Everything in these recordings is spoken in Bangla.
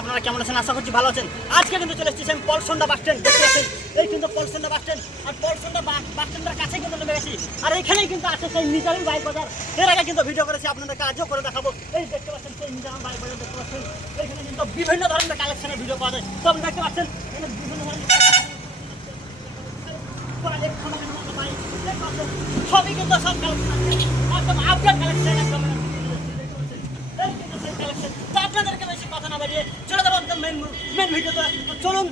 আপনারা কেমন আছেন? আশা করছি ভালো আছেন। আজকে কিন্তু চলে আমি পলসন্ডা বাস স্ট্যান্ড দেখতে এই কিন্তু পলসন্ডা স্ট্যান্ড আর পলসন্ডা বাস স্ট্যান্ডের কাছে কিন্তু নেমে আর এখানেই কিন্তু আছে সেই মিজানুল বাইক এর আগে কিন্তু ভিডিও করেছি, আপনাদেরকে আজও করে দেখাবো। এই দেখতে পাচ্ছেন সেই মিজানুল বাইক দেখতে পাচ্ছেন? এখানে কিন্তু বিভিন্ন ধরনের কালেকশনের ভিডিও পাওয়া যায়। তো দেখতে পাচ্ছেন, এখানে বিভিন্ন ধরনের সবই কিন্তু সব কালেকশন একদম আপডেট কালেকশন একদম এই কিন্তু সেই collection। তো আপনাদেরকে বেশি কথা না বাড়িয়ে চলে যাব একদম তো চলুন।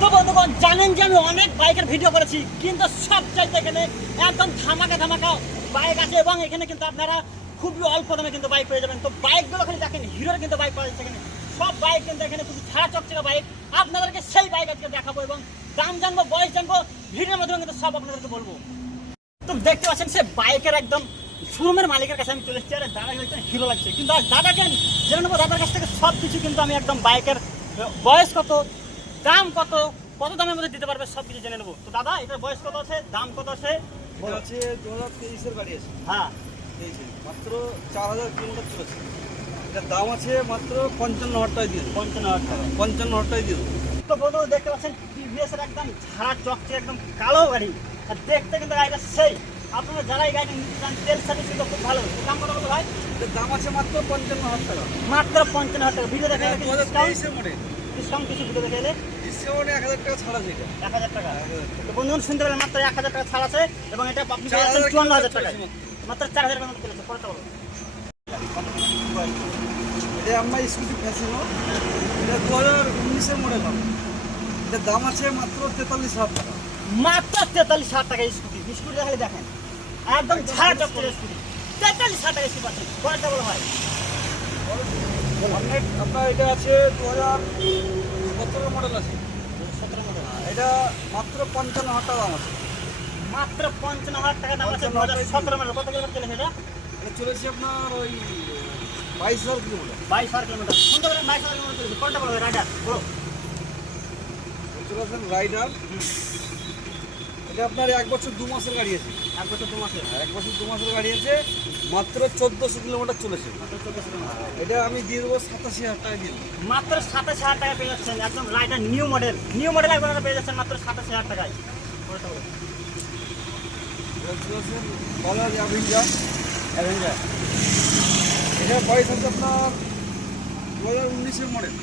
তো বন্ধুগণ জানেন যে আমি অনেক বাইকের ভিডিও করেছি, কিন্তু সব চাইতে এখানে একদম ধামাকা ধামাকা বাইক আছে এবং এখানে কিন্তু আপনারা খুবই অল্প দামে কিন্তু বাইক পেয়ে যাবেন। তো বাইকগুলো খালি দেখেন, হিরোর কিন্তু বাইক পাওয়া যাচ্ছে এখানে। সব বাইক কিন্তু এখানে খুবই ছাড়া চকচকে বাইক। আপনাদেরকে সেই বাইক আজকে দেখাবো এবং দাম জানব, বয়স জানব, ভিডিওর মাধ্যমে কিন্তু সব আপনাদেরকে বলব। তো দেখতে পাচ্ছেন, সে বাইকের একদম শোরুমের মালিকের কাছে আমি চলে এসেছি। আরে দাদা হয়েছে হিরো লাগছে। কিন্তু দাদাকে জেনে নেব, দাদার কাছ থেকে সব কিছু কিন্তু আমি একদম বাইকের বয়স কত? দাম কত? কত দামের মধ্যে দিতে পারবে সব কিছু জেনে নেব। তো দাদা এটার বয়স কত আছে? দাম কত আছে? হচ্ছে দু হাজার তেইশের গাড়ি আছে। হ্যাঁ। মাত্র চার হাজার কিলোমিটার চলেছে। এটার দাম আছে মাত্র পঞ্চান্ন হাজার টাকা দিয়ে দেবো। পঞ্চান্ন হাজার টাকা। পঞ্চান্ন হাজার টাকা দিয়ে তো বন্ধু দেখতে পাচ্ছেন একদম ঝাড়া একদম কালো গাড়ি। আর দেখতে কিন্তু গাড়িটা সেই। আপনারা যারা এই নিতে চান তেল সার্ভিস কিন্তু খুব ভালো। দাম কত বলো ভাই? এটার দাম আছে মাত্র পঞ্চান্ন হাজার টাকা। মাত্র পঞ্চান্ন হাজার টাকা। ভিডিও দেখে দু হাজার মডেল ডিসকাউন্ট কিছু ভিডিও ডিসকাউন্টে এক হাজার টাকা ছাড়া আছে এটা। এক হাজার টাকা। এক হাজার তো বন্ধুগণ শুনতে পেলেন মাত্র এক হাজার টাকা ছাড় আছে এবং এটা আপনি হাজার চুয়ান্ন হাজার কিলোমিটার মাত্র চার হাজার টাকা বলো। এটা আমার স্কুটি ফ্যাশনও এটা দু হাজার উনিশের মডেল হবে। এটার দাম আছে মাত্র তেতাল্লিশ হাজার টাকা। মাত্র তেতাল্লিশ হাজার টাকা স্কুটি। স্কুটি দেখলে দেখেন। একদম ঝাড়া চকচকে স্কুটি তেতাল্লিশ হাজার পরেরটা বলো ভাই আপনার এটা আছে দু হাজার সতেরো মডেল আছে। সতেরো মডেল। এটা মাত্র পঞ্চান্ন হাজার টাকা দাম আছে। মাত্র পঞ্চান্ন হাজার টাকা দাম আছে দু সতেরো মডেল। কত কিলোমিটার চলেছে এটা? এটা চলেছে আপনার ওই বাইশ হাজার কিলোমিটার। বাইশ হাজার কিলোমিটার। বাইশ হাজার কিলোমিটার চলেছে। কোনটা বলো রাইডার। বলো। চলেছেন রাইডার। এটা আপনার এক বছর দু মাসের গাড়ি আছে। এক বছর দু মাসে এক বছর দু মাসের গাড়ি আছে মাত্র চোদ্দোশো কিলোমিটার চলেছে। এটা আমি দিয়ে দেবো সাতাশি হাজার টাকা দিয়ে দেবো মাত্র সাতাশ হাজার টাকা পেয়ে যাচ্ছেন একদম rider new model new model আপনারা পেয়ে যাচ্ছেন মাত্র সাতাশ হাজার টাকায়। চলেছেন বাজাজ অ্যাভেঞ্জার অ্যাভেঞ্জার এটা বয়স আছে আপনার দু হাজার উনিশের মডেল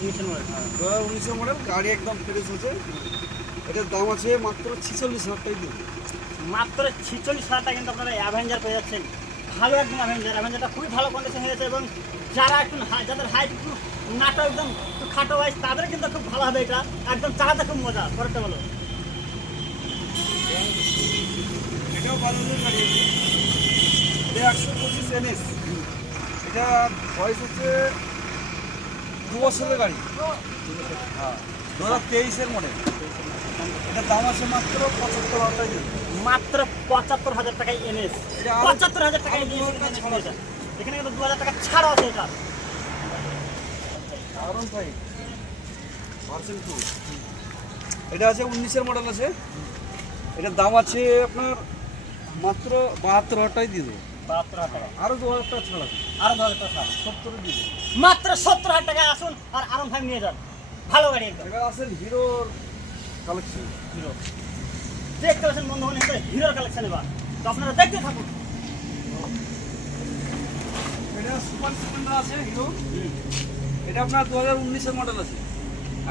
উনিশের মডেল দু হাজার উনিশের মডেল গাড়ি একদম ফ্রেশ আছে এটার দাম আছে মাত্র ছিচল্লিশ হাজার টাকা দেবো। মাত্র ছিচল্লিশ হাজার টাকা কিন্তু আপনারা অ্যাভেঞ্জার পেয়ে যাচ্ছেন। ভালো একদম অ্যাভেঞ্জার অ্যাভেঞ্জারটা খুবই ভালো কন্ডিশন হয়েছে এবং যারা একটু যাদের হাইট একটু নাটা একদম একটু খাটো হয় তাদের কিন্তু খুব ভালো হবে এটা। একদম চালাতে খুব মজা পরেরটা বলো। এটাও এটা একশো পঁচিশ এনএস এটা বয়স হচ্ছে দু বছরের গাড়ি। হ্যাঁ। দু হাজার তেইশের মডেল। এটার দাম আছে মাত্র পঁচাত্তর হাজার। মাত্র পঁচাত্তর হাজার টাকায় এটা আরো- পঁচাত্তর হাজার টাকায় আরও। এখানে কিন্তু দু হাজার টাকা ছাড় আছে এটা। Version two. এটা আছে উনিশের মডেল আছে। এটার দাম আছে আপনার মাত্র বাহাত্তর হাজার টাকায় দিয়ে দেবো। আরও দু হাজার টাকা ছাড় আছে। আরও দু হাজার টাকা। সত্তরে দিয়ে দেবো। মাত্র সত্তর হাজার টাকা আসুন আর আরাম ফাইভ নিয়ে যান। ভালো গাড়ি একদম। এটা আছে হিরোর কালেকশন হিরো। দেখতে পাচ্ছেন বন্ধু বান্ধব হিরোর কালেকশন এবার। তো আপনারা দেখতে থাকুন। এটা সুপার স্প্লেন্ডার আছে হিরো। এটা আপনার দু হাজার উনিশের মডেল আছে।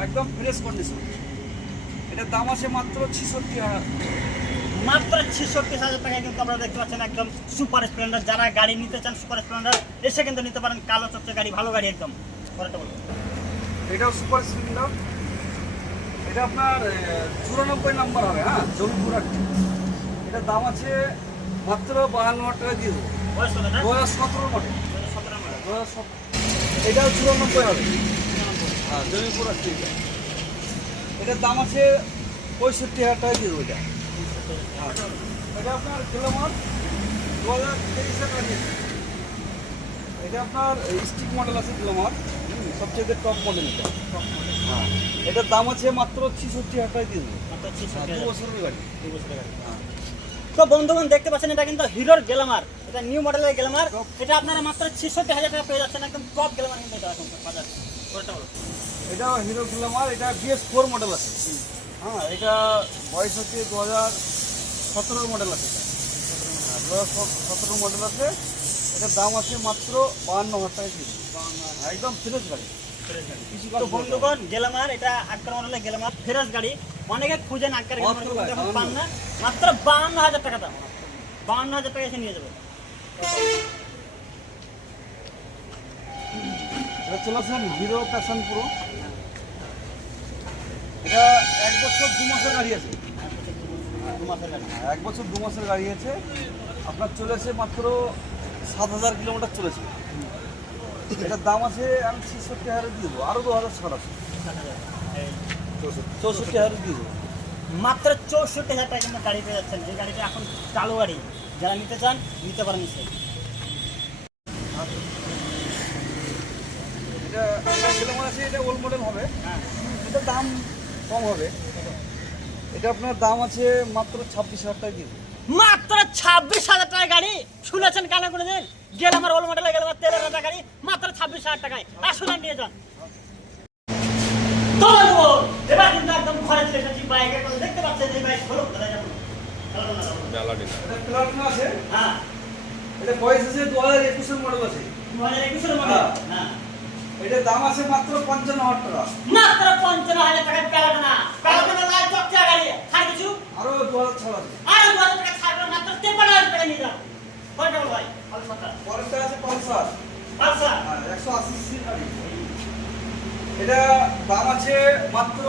একদম ফ্রেশ কন্ডিশন এটার দাম আছে মাত্র ছিষট্টি হাজার। মাত্র ছেষট্টি হাজার টাকায় কিন্তু আপনারা দেখতে পাচ্ছেন একদম সুপার স্প্লেন্ডার। যারা গাড়ি নিতে চান সুপার স্প্লেন্ডার এসে কিন্তু নিতে পারেন। কালো চকচকে গাড়ি ভালো গাড়ি একদম। পরেরটা বলুন। এটাও সুপার স্প্লেন্ডার এটা আপনার চুরানব্বই নাম্বার হবে হ্যাঁ জলপুর এটার দাম আছে মাত্র বাহান্ন হাজার টাকা দিয়ে দেবো। এটা? দু হাজার সতেরো মডেল। দু হাজার সতেরো এটাও চুরানব্বই হবে। হ্যাঁ জমিপুর আছে এটার দাম আছে পঁয়ষট্টি হাজার টাকা দিয়ে দেবো এটা। হ্যাঁ এটা আপনার গ্লামার দু হাজার তেইশের গাড়ি আছে। এটা আপনার স্টিক মডেল আছে গ্লামার সবচেয়ে টপ মডেল এটা। হ্যাঁ এটার দাম আছে মাত্র ছিষট্টি হাজার টাকা দিয়ে। দেবো হ্যাঁ, ছেষট্টি দু বছরের গাড়ি। দুই বছরের গাড়ি। হ্যাঁ। তো বন্ধুগণ দেখতে পাচ্ছেন এটা কিন্তু হিরোর গ্ল্যামার। এটা নিউ মডেলের গ্ল্যামার। এটা আপনারা মাত্র ছেষট্টি হাজার টাকা পেয়ে যাচ্ছেন। একদম টপ গ্ল্যামার কিন্তু এটা এখন বাজার। এটা হিরো গ্ল্যামার এটা বিএস ফোর মডেল আছে। হ্যাঁ এটা বয়স হচ্ছে দু হাজার সতেরোর মডেল আছে। হ্যাঁ, দু হাজার সতেরো মডেল আছে। এটার দাম আছে মাত্র বাহান্ন হাজার টাকা কিলো একদম ফ্রেশ গাড়ি। তো বন্ধুগণ এটা আটকার ফেরাস গাড়ি। অনেকে খুঁজেন আটকার মাত্র গ্ল্যামার কিন্তু এখন পান না। মাত্র বাহান্ন হাজার টাকা দাম। বাহান্ন হাজার টাকা এসে নিয়ে যাবে। এটা চলে হিরো প্যাশন প্রো এটা এক বছর দু মাসের গাড়ি আছে। দু মাসের গাড়ি। হ্যাঁ, এক বছর দু মাসের গাড়ি আছে। আপনার চলেছে মাত্র সাত হাজার কিলোমিটার চলেছে এটার দাম আছে আমি ছেষট্টি হাজারে দিয়ে দেবো। আরও দু হাজার ছাড় আছে। এই চৌষট্টি হাজারে দিয়ে দেবো। মাত্র চৌষট্টি হাজার টাকা কিন্তু গাড়ি পেয়ে যাচ্ছেন। যে গাড়িটা এখন চালু গাড়ি যারা নিতে চান নিতে পারেন সে এটা আছে এটা ওল্ড মডেল হবে? হ্যাঁ। এটা দাম কম হবে। এটা আপনার দাম আছে মাত্র ছাব্বিশ হাজার টাকা দিয়ে দেবো। মাত্র ছাব্বিশ হাজার টাকা গাড়ি। শুনেছেন কানা করে দিন? গেল আমার ওল মডেলে গেল আমার তেরো হাজার গাড়ি। মাত্র ছাব্বিশ হাজার টাকায়। আসুন আর নিয়ে যান। তো বলব, এবার কিন্তু একদম ঘরে চলে এসেছি। বাইকের কথা দেখতে পাচ্ছেন এই বাইক হলো কোথায় যাব? চালানো না, চালানো না। এটা প্লাটিনা আছে? হ্যাঁ। এটা বয়স আছে দু হাজার একুশের মডেল আছে। দু হাজার একুশের মডেল হ্যাঁ। এটার দাম আছে মাত্র পঞ্চান্ন হাজার টাকা। মাত্র পঞ্চান্ন হাজার টাকায় প্যারাগোনা প্যারাগোনা লাল চকচা গাড়ি। আর কিছু? আরও দু হাজার ছাড় আছে। আরও দু হাজার টাকা মাত্র তেপান্ন হাজার টাকা নিয়ে কয়টা ভাই। পালসার পরেরটা আছে পালসার। পালসার। গাড়ি। এটা দাম আছে মাত্র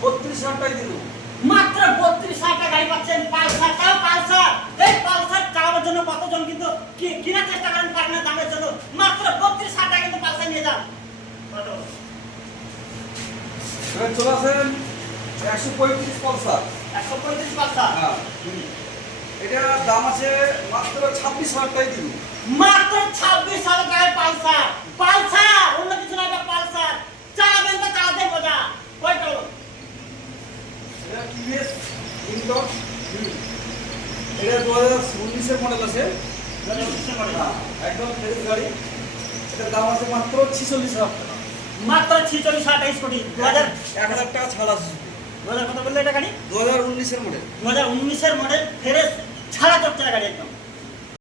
বত্রিশ হাজার টাকা মাত্র বত্রিশ হাজার টাকা গাড়ি পাচ্ছেন পালসার। তাও পালসার। এই পালসার চালানোর জন্য কতজন কিন্তু কি- কেনার চেষ্টা করেন পারেন না দামের জন্য? মাত্র বত্রিশ হাজার টাকা কিন্তু পালসার নিয়ে যান। চলে আসেন একশো পঁয়ত্রিশ পালসার। একশো পঁয়ত্রিশ পালসার। হ্যাঁ এটার দাম আছে মাত্র ছাব্বিশ হাজার টাকা দেবো। মাত্র ছাব্বিশ হাজার টাকায় পালসার। পালসার অন্য কিছু না এটা পালসার। চালাবেন তো চালাতে মজা। কয়টা হলো? এটা টিভিএস ইন্ডোর এটা দু হাজার উনিশের মডেল আছে। হ্যাঁ, একদম ফ্রেশ গাড়ি। এটার দাম আছে মাত্র ছিচল্লিশ হাজার টাকা। মাত্র ছিচল্লিশ হাজার টাকা স্কুটি দু হাজার এক হাজার টাকা ছাড় আছে। দু হাজার কত বলল এটা গাড়ি? দু হাজার উনিশের মডেল দু হাজার উনিশের মডেল ফেরেস ছাড়া চকচকা গাড়ি একদম